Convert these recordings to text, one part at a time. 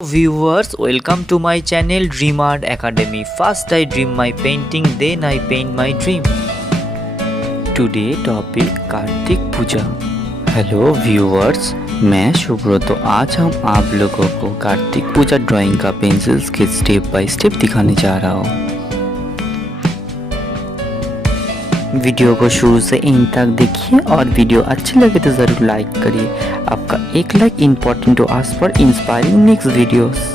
Viewers, welcome to my channel Dream Art Academy. First I dream my painting, then I paint my dream. Today topic Kartik Puja. Hello viewers, मैं सुब्रत। आज हम आप लोगों को Kartik Puja drawing का pencil sketch step by step दिखाने जा रहा हूँ। वीडियो को शुरू से एंड तक देखिए और वीडियो अच्छी लगे तो ज़रूर लाइक करिए। आपका एक like important to us for inspiring next videos.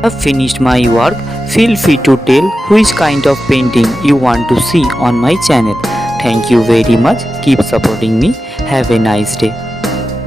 I have finished my work. Feel free to tell which kind of painting you want to see on my channel. Thank you very much. Keep supporting me. Have a nice day.